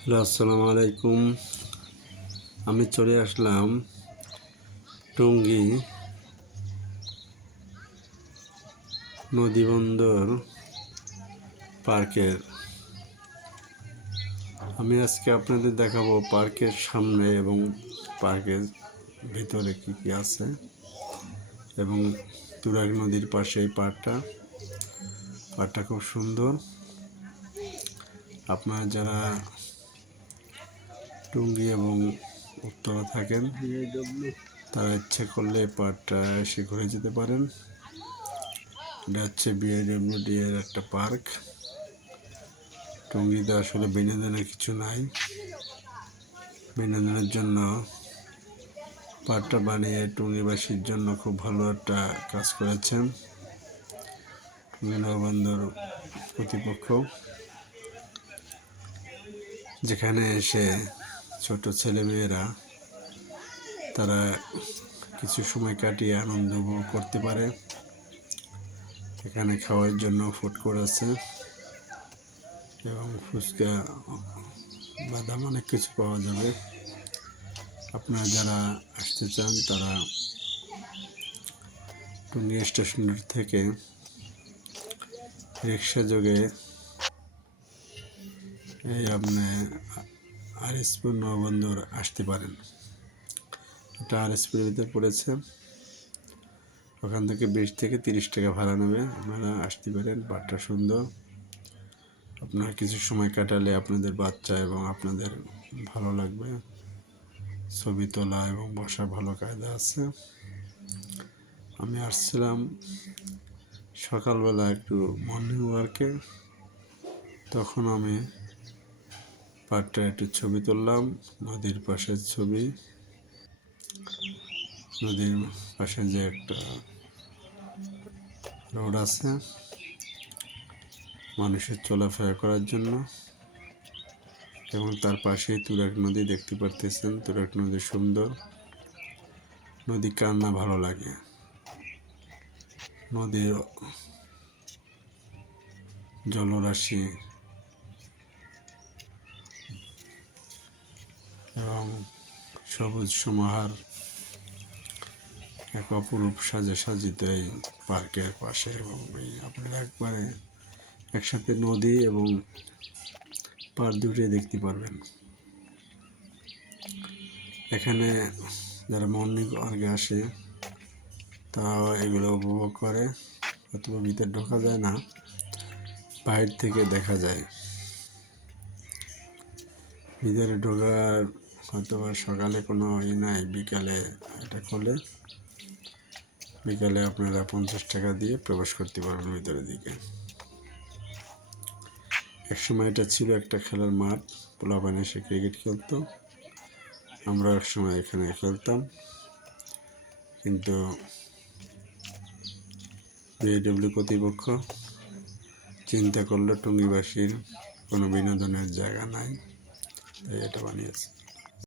Hello, আসসালামু আলাইকুম। আমি চলে আসলাম টঙ্গী নদীবন্দর পার্কের। আমি আজকে আপনাদের দেখাবো পার্কের সামনে এবং পার্কের ভিতরে কি কি আছে এবং তুরাগ নদীর পাশে এই পার্কটা খুব সুন্দর। আপনারা যারা টঙ্গী এবং উত্তরা থাকেন তারা ইচ্ছে করলে পার্কটা এসে ঘুরে যেতে পারেন। এটা হচ্ছে বিআইডব্লিউডি এর একটা পার্ক। টঙ্গীতে আসলে বিনোদনের কিছু নাই, বিনোদনের জন্য পার্কটা বানিয়ে টঙ্গীবাসীর জন্য খুব ভালো একটা কাজ করেছেন টঙ্গী নৌবন্দর কর্তৃপক্ষ, যেখানে এসে ছোট ছেলেমেয়েরা তারা কিছু সময় কাটিয়ে আনন্দ উপভোগ করতে পারে। এখানে খাওয়ার জন্য ফুড কোর্ট আছে এবং ফুচকা, বাদাম, অনেক কিছু পাওয়া যাবে। আপনারা যারা আসতে চান তারা টঙ্গী স্টেশন থেকে রিক্সা যোগে এই আপনি আরএসপুর নৌবন্দর আসতে পারেন। এটা আরএসপুর ভিতরে পড়েছে, ওখান থেকে 20 থেকে 30 টাকা ভাড়া নেবে। আপনারা আসতে পারেন, পার্কটা সুন্দর। আপনারা কিছু সময় কাটালে আপনাদের বাচ্চা এবং আপনাদের ভালো লাগবে। ছবি তোলা এবং বসার ভালো কায়দা আছে। আমি আসছিলাম সকালবেলা একটু মর্নিং ওয়ার্কে, তখন আমি পার্কটা একটু ছবি তুললাম। নদীর পাশের ছবি, নদীর পাশে যে একটা রোড আছে মানুষের চলাফেরা করার জন্য, এবং তার পাশেই তুরাগ নদী দেখতে পারতেছেন। তুরাগ নদী সুন্দর, নদী কার না ভালো লাগে। নদীর জলরাশি এবং সবুজ সমাহার এক অপরূপ সাজে সাজিত এই পার্কের পাশে, এবং আপনারা একবারে একসাথে নদী এবং পার্ক দুটোই দেখতে পারবেন। এখানে যারা মর্নিং ওয়ার্কে আসে তারাও এগুলো উপভোগ করে, অথবা ভিতরে ঢোকা যায় না, বাইরে থেকে দেখা যায়। ভিতরে ঢোকার হয়তোবা সকালে কোনো নাই, বিকালে এটা খোলে। বিকালে আপনারা 50 টাকা দিয়ে প্রবেশ করতে পারবেন ভিতরের দিকে। একসময় এটা ছিল একটা খেলার মাঠ, পোলাপান এসে ক্রিকেট খেলতো, আমরা একসময় এখানে খেলতাম। কিন্তু বিআইডব্লিউ কর্তৃপক্ষ চিন্তা করলো টঙ্গীবাসীর কোনো বিনোদনের জায়গা নাই, তাই এটা বানিয়েছে।